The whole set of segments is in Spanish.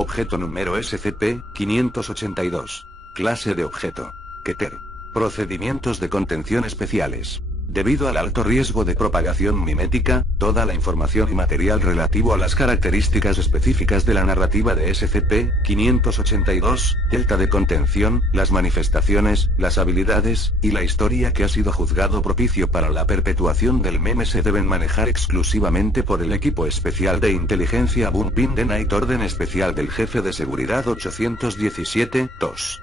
Objeto número SCP-582. Clase de objeto. Keter. Procedimientos de contención especiales. Debido al alto riesgo de propagación mimética, toda la información y material relativo a las características específicas de la narrativa de SCP-582, delta de contención, las manifestaciones, las habilidades, y la historia que ha sido juzgado propicio para la perpetuación del meme se deben manejar exclusivamente por el equipo especial de inteligencia Bumpin de Night Orden Especial del Jefe de Seguridad 817-2.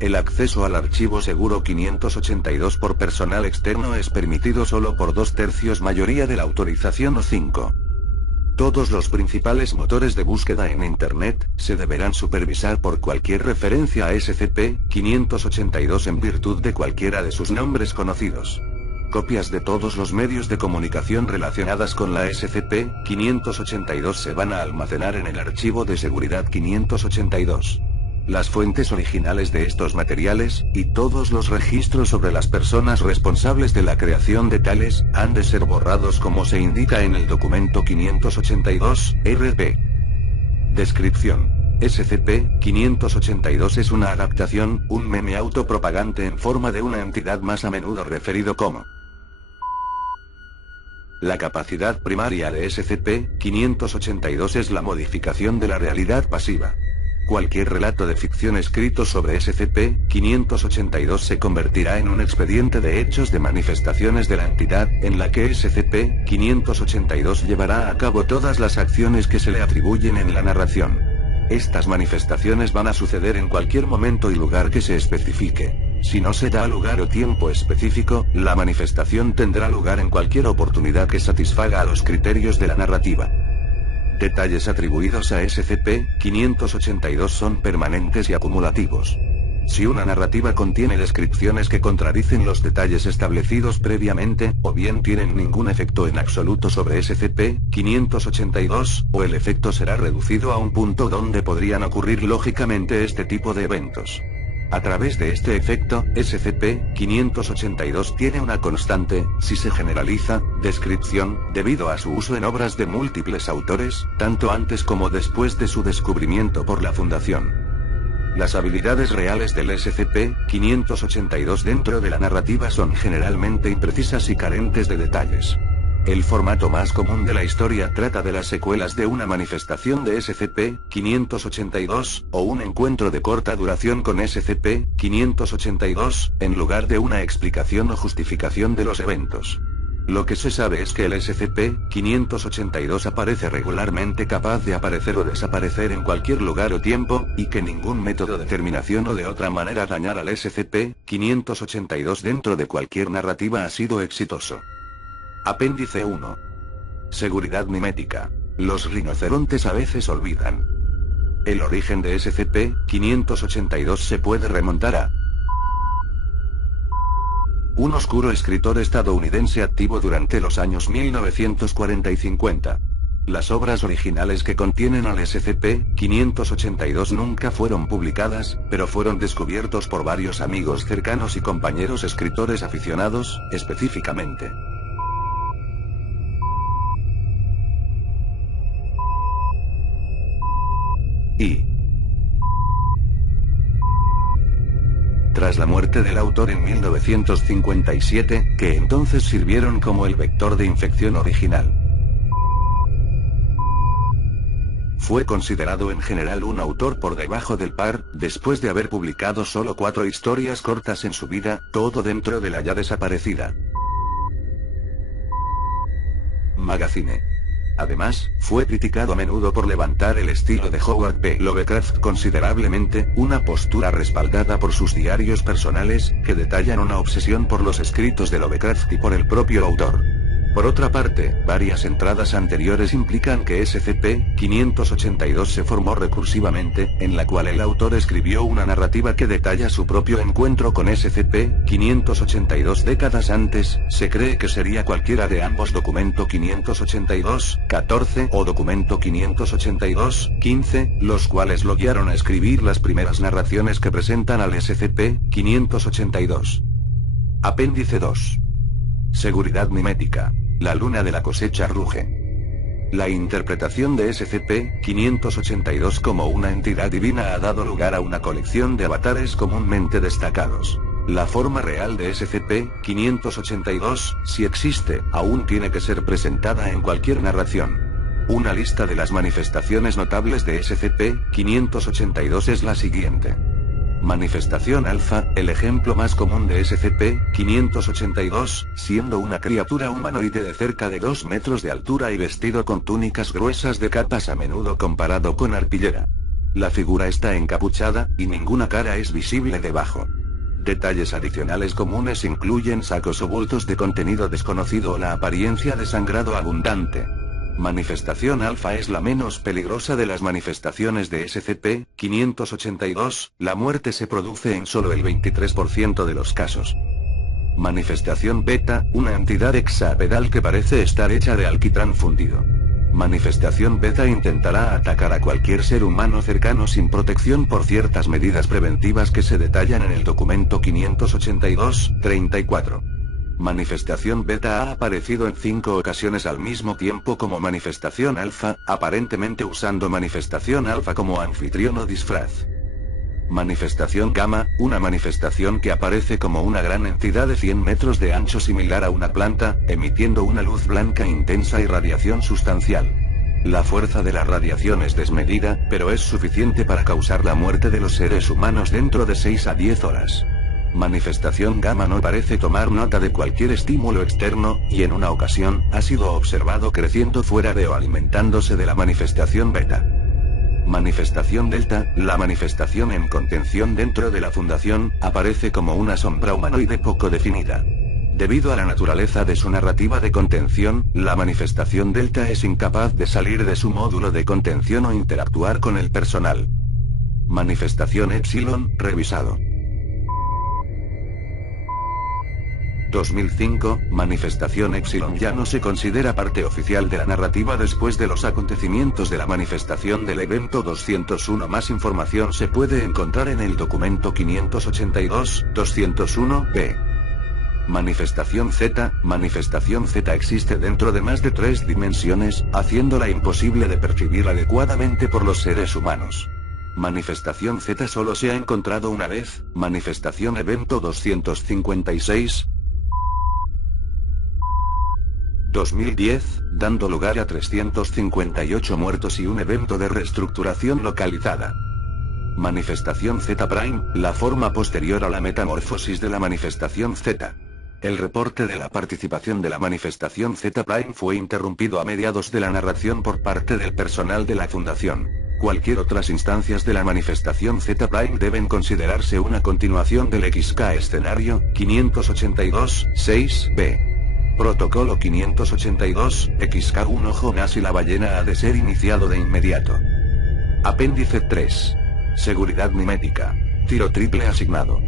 El acceso al archivo seguro 582 por personal externo es permitido solo por 2/3 mayoría de la autorización o 5. Todos los principales motores de búsqueda en Internet se deberán supervisar por cualquier referencia a SCP-582 en virtud de cualquiera de sus nombres conocidos. Copias de todos los medios de comunicación relacionadas con la SCP-582 se van a almacenar en el archivo de seguridad 582. Las fuentes originales de estos materiales, y todos los registros sobre las personas responsables de la creación de tales, han de ser borrados como se indica en el documento 582-RP. Descripción. SCP-582 es una adaptación, un meme autopropagante en forma de una entidad más a menudo referido como. La capacidad primaria de SCP-582 es la modificación de la realidad pasiva. Cualquier relato de ficción escrito sobre SCP-582 se convertirá en un expediente de hechos de manifestaciones de la entidad, en la que SCP-582 llevará a cabo todas las acciones que se le atribuyen en la narración. Estas manifestaciones van a suceder en cualquier momento y lugar que se especifique. Si no se da lugar o tiempo específico, la manifestación tendrá lugar en cualquier oportunidad que satisfaga a los criterios de la narrativa. Detalles atribuidos a SCP-582 son permanentes y acumulativos. Si una narrativa contiene descripciones que contradicen los detalles establecidos previamente, o bien tienen ningún efecto en absoluto sobre SCP-582, o el efecto será reducido a un punto donde podrían ocurrir lógicamente este tipo de eventos. A través de este efecto, SCP-582 tiene una constante, si se generaliza, descripción, debido a su uso en obras de múltiples autores, tanto antes como después de su descubrimiento por la Fundación. Las habilidades reales del SCP-582 dentro de la narrativa son generalmente imprecisas y carentes de detalles. El formato más común de la historia trata de las secuelas de una manifestación de SCP-582, o un encuentro de corta duración con SCP-582, en lugar de una explicación o justificación de los eventos. Lo que se sabe es que el SCP-582 aparece regularmente, capaz de aparecer o desaparecer en cualquier lugar o tiempo, y que ningún método de terminación o de otra manera dañar al SCP-582 dentro de cualquier narrativa ha sido exitoso. Apéndice 1. Seguridad mimética. Los rinocerontes a veces olvidan. El origen de SCP-582 se puede remontar a un oscuro escritor estadounidense activo durante los años 1940 y 50. Las obras originales que contienen al SCP-582 nunca fueron publicadas, pero fueron descubiertos por varios amigos cercanos y compañeros escritores aficionados, específicamente. Tras la muerte del autor en 1957, que entonces sirvieron como el vector de infección original. Fue considerado en general un autor por debajo del par, después de haber publicado solo 4 historias cortas en su vida, todo dentro de la ya desaparecida Magazine. Además, fue criticado a menudo por levantar el estilo de Howard P. Lovecraft considerablemente, una postura respaldada por sus diarios personales, que detallan una obsesión por los escritos de Lovecraft y por el propio autor. Por otra parte, varias entradas anteriores implican que SCP-582 se formó recursivamente, en la cual el autor escribió una narrativa que detalla su propio encuentro con SCP-582 décadas antes. Se cree que sería cualquiera de ambos, documento 582-14 o documento 582-15, los cuales lo guiaron a escribir las primeras narraciones que presentan al SCP-582. Apéndice 2. Seguridad mimética. La luna de la cosecha ruge. La interpretación de SCP-582 como una entidad divina ha dado lugar a una colección de avatares comúnmente destacados. La forma real de SCP-582, si existe, aún tiene que ser presentada en cualquier narración. Una lista de las manifestaciones notables de SCP-582 es la siguiente. Manifestación Alfa, el ejemplo más común de SCP-582, siendo una criatura humanoide de cerca de 2 metros de altura y vestido con túnicas gruesas de capas a menudo comparado con arpillera. La figura está encapuchada, y ninguna cara es visible debajo. Detalles adicionales comunes incluyen sacos o bultos de contenido desconocido o la apariencia de sangrado abundante. Manifestación Alfa es la menos peligrosa de las manifestaciones de SCP-582, la muerte se produce en solo el 23% de los casos. Manifestación Beta, una entidad hexapedal que parece estar hecha de alquitrán fundido. Manifestación Beta intentará atacar a cualquier ser humano cercano sin protección por ciertas medidas preventivas que se detallan en el documento 582-34. Manifestación Beta ha aparecido en 5 ocasiones al mismo tiempo como manifestación Alfa, aparentemente usando manifestación Alfa como anfitrión o disfraz. Manifestación Gamma, una manifestación que aparece como una gran entidad de 100 metros de ancho similar a una planta, emitiendo una luz blanca intensa y radiación sustancial. La fuerza de la radiación es desmedida, pero es suficiente para causar la muerte de los seres humanos dentro de 6 a 10 horas. Manifestación Gamma no parece tomar nota de cualquier estímulo externo, y en una ocasión, ha sido observado creciendo fuera de o alimentándose de la manifestación Beta. Manifestación Delta, la manifestación en contención dentro de la Fundación, aparece como una sombra humanoide poco definida. Debido a la naturaleza de su narrativa de contención, la manifestación Delta es incapaz de salir de su módulo de contención o interactuar con el personal. Manifestación Epsilon, revisado. 2005, Manifestación Epsilon ya no se considera parte oficial de la narrativa después de los acontecimientos de la manifestación del evento 201. Más información se puede encontrar en el documento 582-201-B. Manifestación Z. Manifestación Z existe dentro de más de 3 dimensiones, haciéndola imposible de percibir adecuadamente por los seres humanos. Manifestación Z solo se ha encontrado una vez, manifestación evento 256. 2010, dando lugar a 358 muertos y un evento de reestructuración localizada. Manifestación Z Prime, la forma posterior a la metamorfosis de la manifestación Z. El reporte de la participación de la manifestación Z Prime fue interrumpido a mediados de la narración por parte del personal de la Fundación. Cualquier otras instancias de la manifestación Z Prime deben considerarse una continuación del XK escenario 582-6-B. Protocolo 582, XK1 Jonas y la ballena ha de ser iniciado de inmediato. Apéndice 3. Seguridad mimética. Tiro triple asignado.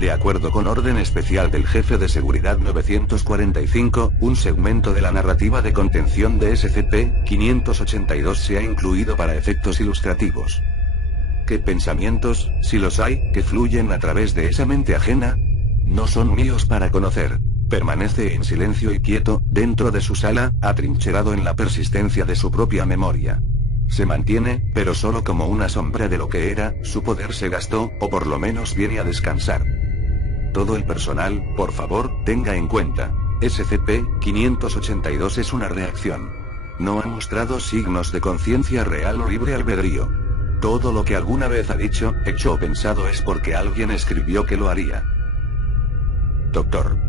De acuerdo con orden especial del jefe de seguridad 945, un segmento de la narrativa de contención de SCP-582 se ha incluido para efectos ilustrativos. ¿Qué pensamientos, si los hay, que fluyen a través de esa mente ajena? No son míos para conocer. Permanece en silencio y quieto, dentro de su sala, atrincherado en la persistencia de su propia memoria. Se mantiene, pero solo como una sombra de lo que era, su poder se gastó, o por lo menos viene a descansar. Todo el personal, por favor, tenga en cuenta. SCP-582 es una reacción. No ha mostrado signos de conciencia real o libre albedrío. Todo lo que alguna vez ha dicho, hecho o pensado es porque alguien escribió que lo haría. Doctor.